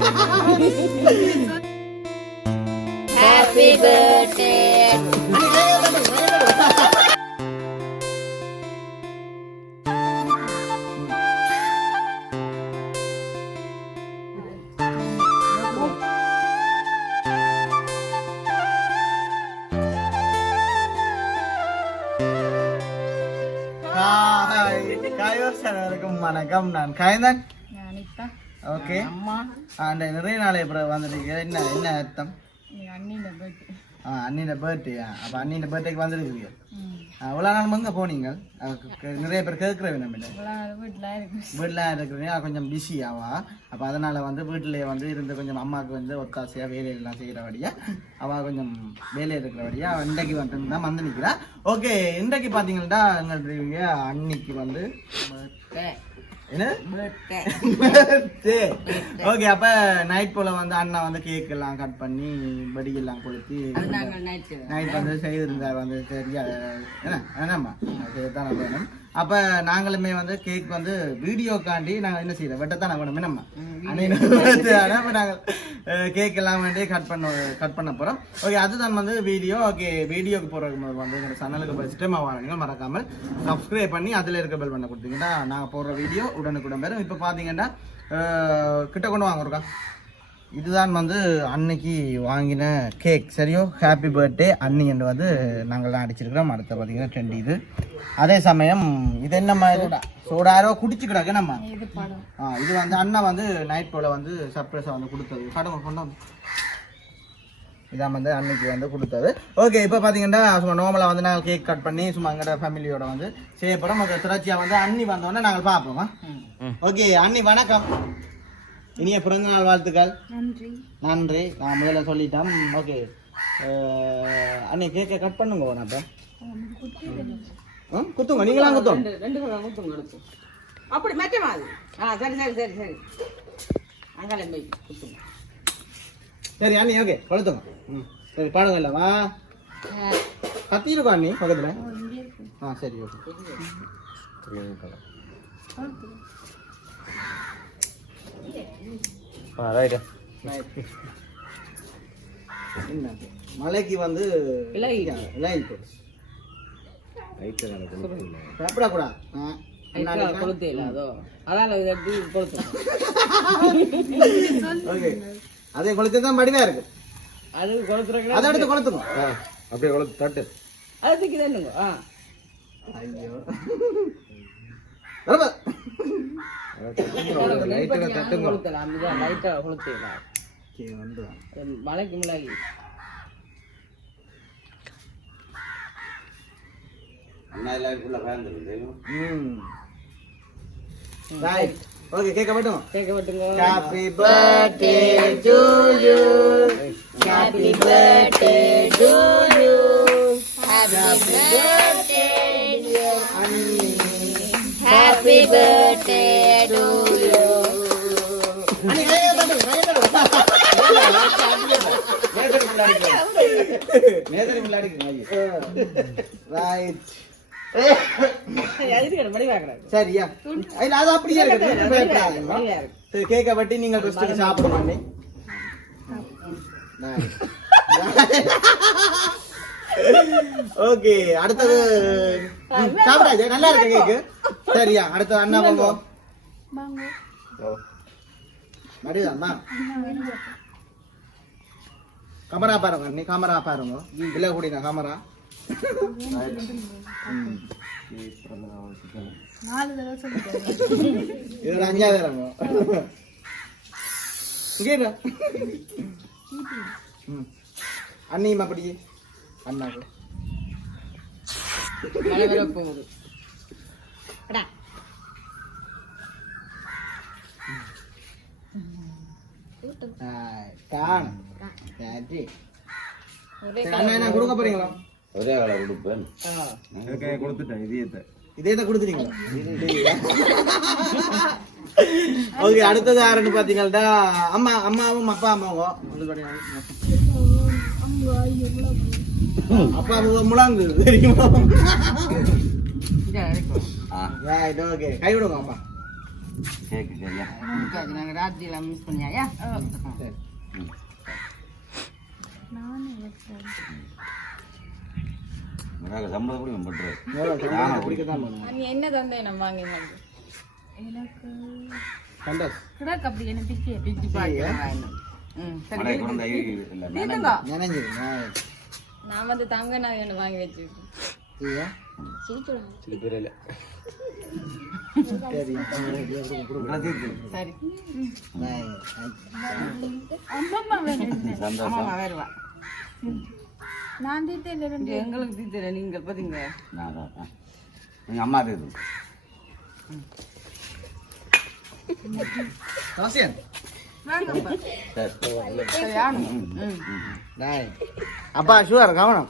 Happy birthday Hi! Kayo, sana ako managam nan. Kaya nan? Okay. அம்மா. அந்த நிறைய நாளை அப்புறம் வந்துருக்கீங்க என்ன என்ன அர்த்தம்? எங்கள் அண்ணியோட பர்த்டே ஆ அண்ணியோட பர்த்டேயா அப்போ அண்ணியோட பர்த்டேக்கு வந்துருக்கீங்க அவ்வளோ நாள் எங்கே போனீங்க? நிறைய பேர் கேட்குற இவ்வளோ வீட்டில் இருக்கு. வீட்டில் இருக்கிறவங்க கொஞ்சம் பிஸி ஆவா? அப்போ அதனால் வந்து வீட்டிலே வந்து இருந்து கொஞ்சம் அம்மாவுக்கு வந்து ஒத்தாசையாக வேலையெல்லாம் செய்கிறபடியா அவள் கொஞ்சம் வேலையில் இருக்கிறபடியா இன்றைக்கு வந்து தான் வந்து நிற்கிறா ஓகே இன்றைக்கு பார்த்தீங்கன்னா எங்களுடைய அன்னிக்கு வந்து என்ன? ஓகே அப்ப நைட் போல வந்து அண்ணா வந்து கேக் எல்லாம் கட் பண்ணி படி எல்லாம் கொளுத்தி நைட் வந்து செய்திருந்தார் வந்து சரியா என்ன? என்னம்மா செய்யத்தான் வேணும். அப்ப நாங்களுமே வந்து கேக் வந்து வீடியோக்காண்டி நாங்க என்ன செய்யறோம் வெட்டத்தான் வேணும் என்னம்மா அண்ணன் அப்ப நாங்கள் கேக் எல்லாம் வேண்டி கட் பண்ண கட் பண்ண போறோம். ஓகே அதுதான் வந்து வீடியோ. ஓகே வீடியோக்கு முதல்ல வந்து எங்க சேனலுக்கு ஃபர்ஸ்ட் வாங்க. மறக்காமல் சப்ஸ்கிரைப் பண்ணி அதுல இருக்க பெல் பண்ண கொடுத்தீங்கன்னா நாங்க போடுற வீடியோ உடனுக்குடன் வரும். இப்போ பாத்தீங்கன்னா அஹ், கிட்ட கொண்டு வாங்க ஒருக்கா இதுதான் வந்து அன்னைக்கு வாங்கின கேக் சரியோ? ஹாப்பி பர்த்டே அன்னி என்று வந்து நாங்கள் தான் அடிச்சிருக்கிறோம். அடுத்த பார்த்தீங்கன்னா ட்ரெண்ட் இது. அதே சமயம் இது என்ன மாதிரி? சோடாரோ குடிச்சுக்கிடாக்க நம்ம. ஆ இது வந்து அண்ணா வந்து நைட் போல வந்து சர்ப்ரைஸாக வந்து கொடுத்தது. கடமை கொண்டு வந்து. இதான் வந்து அன்னைக்கு வந்து கொடுத்தது. ஓகே இப்போ பார்த்தீங்கன்னா சும்மா நார்மலாக வந்து நாங்கள் கேக் கட் பண்ணி சும்மா எங்களோட ஃபேமிலியோட வந்து செய்யப்படும் ஓகே திராட்சியாக வந்து அண்ணி வந்தோடனே நாங்கள் பார்ப்போமா? ஓகே அண்ணி வணக்கம். இனிய பிறந்த நாள் வாழ்த்துக்கள். நன்றி. நன்றி. நான் முதல்ல சொல்லிட்டேன். ஓகே. அண்ணி கேக்கை கட் பண்ணுங்க நான் இப்போ குத்துங்க. நீங்களாம் குத்தும். ரெண்டு பேரும் எடுத்து அப்படி மெட்ட மாதிரி ஆ சரி சரி சரி சரி. அங்காலே போய் குத்துங்க. சரி அண்ணி ஓகே. கொளுத்துங்க. ம் சரி பாடுங்க இல்லை வா. கத்தி இருக்கா அண்ணி பக்கத்தில். ஆ சரி ஓகே. என்ன? மலைக்கு வந்து இல்லை லைன் போடு. ஆ கொளுத்தே இல்லை அதோ. இதை ஓகே கொளுத்து? தான் படிவா இருக்கு. அது கொளுத்துறங்க அதை எடுத்து கொளுத்துங்க. அப்படியே கொளுத்து தட்டு. அது தூக்கி தண்ணுங்க ஆ. ஐயோ. மலைக்கு மிளகி ஓகே கேட்க மாட்டோம் கேட்க happy birthday to you happy birthday birthday to you. சரியா இல்ல அது அப்படியே இருக்கு கேக்க பட்டி நீங்கள் சாப்பிட ஓகே அடுத்தது சாப்பிடாது நல்லா இருக்கு கேக்கு? சரியா அடுத்தது அண்ணா போங்க மடிதாம்மா கமரா பாருங்க நீ கமரா பாருங்க. இல்ல கூடின கமரா. நாலு தடவை சொல்லிட்டேன். இது ஒரு அஞ்சாவது இறங்க இங்கே. அண்ணியும் அப்படி. அண்ணாக்கு. மழை வர போகுது. கொடுக்க போறீங்களா? ஒரே வேலை கொடுப்பேன். ஆ. கொடுத்துட்டேன் இதயத்தை. இதே தான் கொடுத்துட்டீங்களா ஓகே அடுத்தது யாருன்னு பாத்தீங்கன்னா அம்மா அம்மாவும் அப்பா அம்மாவும். அப்பா அம்மா முழாங்கு தெரியுமா ரைட் ஓகே கை விடுங்க அப்பா கேக்கு சரியா நாங்கள் ராத்திரியில் மிஸ் பண்ணியா உனக்கு சம்பளம் கூட நீ என்ன தந்தே நம்ம வாங்கி எனக்கு அப்படி என்ன பிச்சை பிச்சு பாட்டு ம் சரி நான் வந்து தங்க நான் ஒன்று வாங்கி வச்சிருக்கேன். ஐயா சில பேர் இல்லை. சரி ஆமாம்மா வருவா. நான் தீர்த்து இல்லை இங்க எங்களுக்கு தீர்த்தல நீங்கள் பார்த்தீங்க நான் தான் எங்கள் அம்மா இருக்குது அப்பா ஷுவர் கவனம்.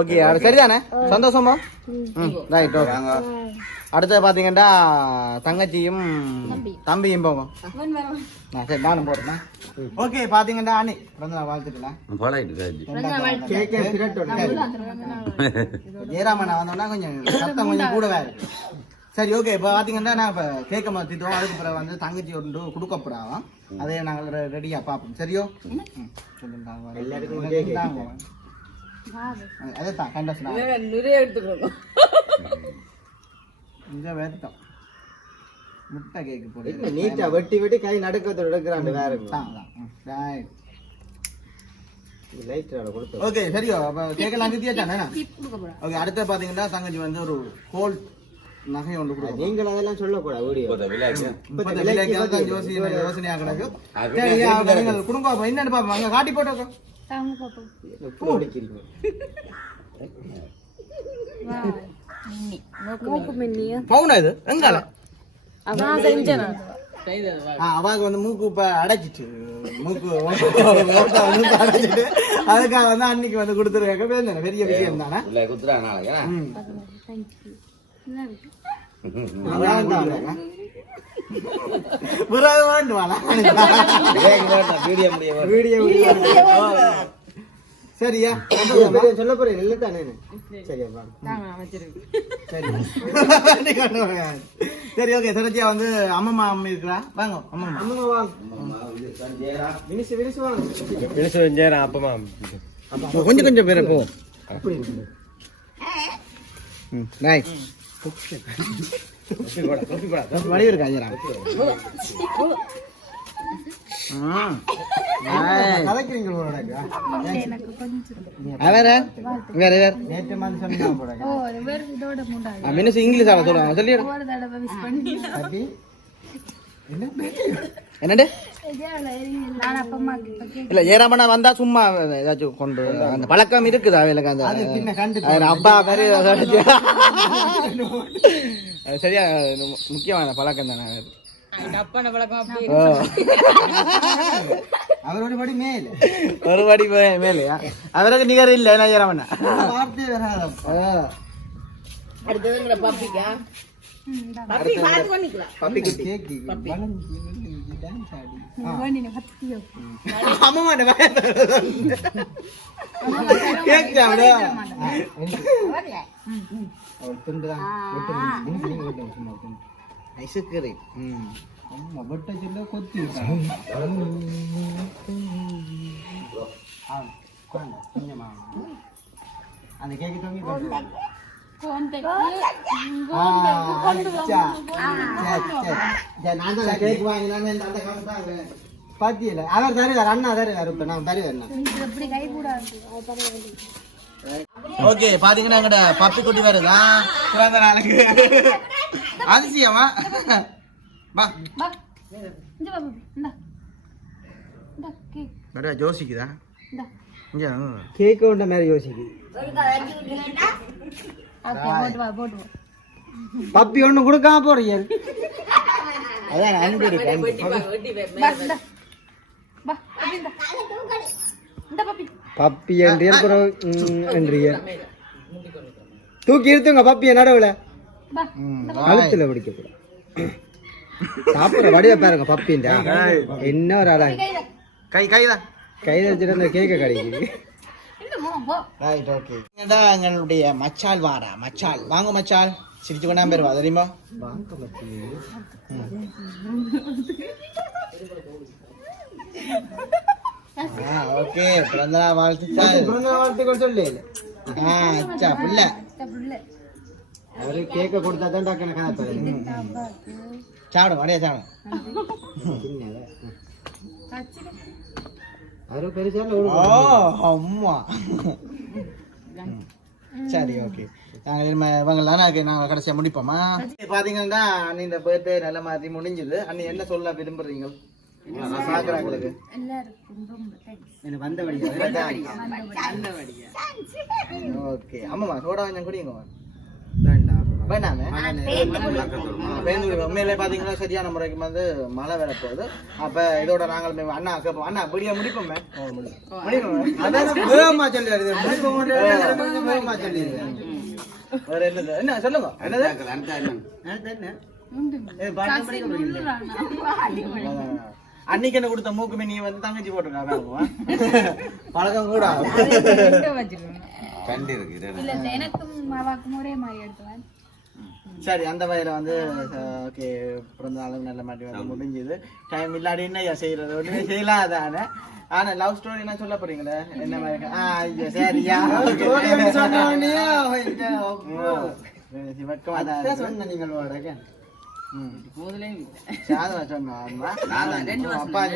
ஓகே அது சரிதானே? சந்தோஷமா? ரைட் ஓகே அடுத்தது பார்த்தீங்கன்னா தங்கச்சியும் தம்பியும் போகும். ஆ சரி நானும் போடுறேன் ஓகே பார்த்தீங்கன்னா அண்ணி பிறந்த நாள் வாழ்த்துக்கலாம் ஜெயராமன் வந்தோம்னா கொஞ்சம் சத்தம் கொஞ்சம் கூடவே இருக்கு. சரி ஓகே இப்போ பார்த்தீங்கன்னா நான் இப்போ கேட்க மாற்றிட்டோம் அதுக்கு பிறகு வந்து தங்கச்சி ஒன்று கொடுக்கப்படாதான் அதே நாங்கள் ரெடியாக பார்ப்போம். சரியோ? அதே தான் கண்டஸ் நிறைய எடுத்துக்கணும். இங்கே வேட்டோம் முட்டை கேக்கு போட்டு நீட்டா வெட்டி வெட்டி கை நடுக்கத்தை எடுக்கிறாண்டு வேற. தான் ஓகே சரியோ அப்போ கேட்கலாம் ஓகே அடுத்து பார்த்தீங்கன்னா தங்கச்சி வந்து ஒரு கோல்ட் நகை ஒன்று கொடுக்கும் நீங்கள் அதெல்லாம் சொல்லக்கூடாது வீடியோ. இப்போ விளையாட்டு இப்ப விலைக்கு தான் யோசனை யோசனையா கிடக்கு. குடும்பம் என்னன்னு பாப்போம். அங்க காட்டி போட்டோம். பவுனா இது? எங்கால? செஞ்சேன். அவாக்கு வந்து மூக்கு இப்ப அடைச்சிச்சு மூக்கு அடைச்சிட்டு அதுக்காக வந்து அன்னைக்கு வந்து கொடுத்துருக்காங்க. பேர் பெரிய விஷயம் தானே? வீடியோ சரியா சொல்ல போறேன் இல்லை தானே சரியா சரி ஓகே சரச்சியா வந்து அம்மம்மா அம்மா இருக்கிறா வாங்க அம்மம்மா அம்மா வாங்க வினிசு வினிசு வாங்க கொஞ்சம் கொஞ்சம் பேர் போ நைஸ் இங்கிலீஷ் சொல்லுவாங்க சொல்லி ஒரு இல்ல ஏறாமண்ணா வந்தா சும்மா ஏதாச்சும் கொண்டு அந்த பழக்கம் இருக்குது அவைகளுக்கு அந்த அது அப்பா மாதிரி சரியா முக்கியமான பழக்கம் தானே. அவரோட படி மேல. ஒரு படி மேலையா? அவருக்கு நிகர் இல்ல என்ன பப்பிக்கா? பப்பி பார்த்து பண்ணிக்கலாம். பப்பி குட்டி வேண்டின கத்தியோ அம்மா கேட்காமடா ஐஸ்கிரீம் ம் அந்த கேக்கு தம்பி பாத்தியில. அவர் தருவார் அண்ணா தருவார் இப்ப நான் தருவேன் எப்படி கை கூடாது? ஓகே பாத்தீங்கன்னா எங்கட பப்பி குட்டி வருதா? பிறந்த நாளுக்கு. அதிசயமா? கேக் நிறைய இங்க கேக் உண்ட மாதிரி யோசிக்குது பப்பி ஒண்ணு கொடுக்காம போறீங்க அதான் அன்பு இருக்கு அன்பு. பாப்பி இந்த. இந்த பாப்பி. பப்பி என்று அப்புறம் என்றீங்க. தூக்கி இருத்துங்க பப்பிய நடுவுல. கழுத்துல பிடிக்க சாப்பிடுற வடிவ பாருங்க பப்பின்டா என்ன ஒரு அடா கை கைதா கையில. வச்சுட்டு அந்த கேக்க கிடைக்குது. போ ரைட் ஓகே எங்களுடைய மச்சால் வாரா. மச்சால். வாங்க மச்சால். சிரிச்சு கொண்டா பேருவா தெரியுமா? வாங்க மச்சி ஓகே பிறந்த நாள் வாழ்த்துக்கள். பிறந்த வாழ்த்துக்கள் சொல்லு. ஆ அச்சா புள்ள. அவரு கேக்க கொடுத்தா தான் டக்குனு கதை சாப்பிடும் அடையா சாப்பிடும் சின்னதா அவரு பெருசா இல்ல ஓ ஒரு அம்மா சரி ஓகே நாங்கள் இவங்கெல்லாம் நாங்கள் கடைசியாக முடிப்போமா பார்த்தீங்கன்னா அண்ணி இந்த பர்த்டே நல்ல மாதிரி முடிஞ்சுது அண்ணி என்ன சொல்ல விரும்புறீங்க வந்தபடியா ஓகே ஆமாம்மா சோடா கொஞ்சம் குடிங்க வேந்தூர் உண்மையிலே பார்த்தீங்கன்னா சரியான முறைக்கு வந்து மழை வேற போகுது. அப்போ இதோட நாங்கள் அண்ணா கேட்போம் அண்ணா இப்படியா முடிப்போமே? வேகமா சொல்லிடுது வேகமா சொல்லிடுது வேற என்ன சொல்லுங்க. என்னது. அன்னைக்கு என்ன கொடுத்த மூக்குமே நீ வந்து தங்கச்சி போட்டிருக்கா பழக்கம் கூட கண்டு இருக்கு எனக்கும் ஒரே மாதிரி எடுத்துவேன் சரி அந்த வயல வந்து ஓகே பிறந்த நாளும் நல்ல மாதிரி வந்து முடிஞ்சுது. டைம் இல்லாடி என்ன செய்யறது ஒண்ணுமே செய்யலாதானே? ஆனா லவ் ஸ்டோரி என்ன சொல்ல போறீங்களே? என்ன மாதிரி? ஆ ஐயோ சரியா வெக்கமா தான் சொன்ன நீங்கள் வாடகை அப்பா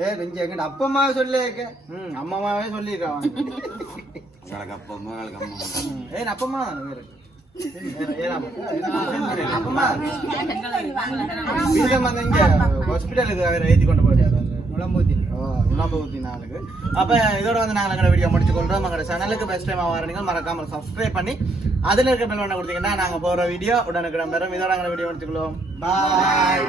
ஏ கொஞ்சம் எங்க அப்பமா சொல்ல ம். அம்மாவே ஏன் அப்பமா அப்பமா வீரம் கொண்டு அப்ப இதோட வந்து நாங்கள் வீடியோ முடிச்சு எங்களோட சேனலுக்கு பெஸ்ட் டைம் வரீங்க. மறக்காம சப்ஸ்கிரைப் பண்ணி அதுல இருக்க பெல் பண்ண கொடுத்தீங்கன்னா நாங்க போற வீடியோ உடனுக்குடன் பெறும் இதோட எங்களை வீடியோ முடிச்சுக்கலாம் பாய்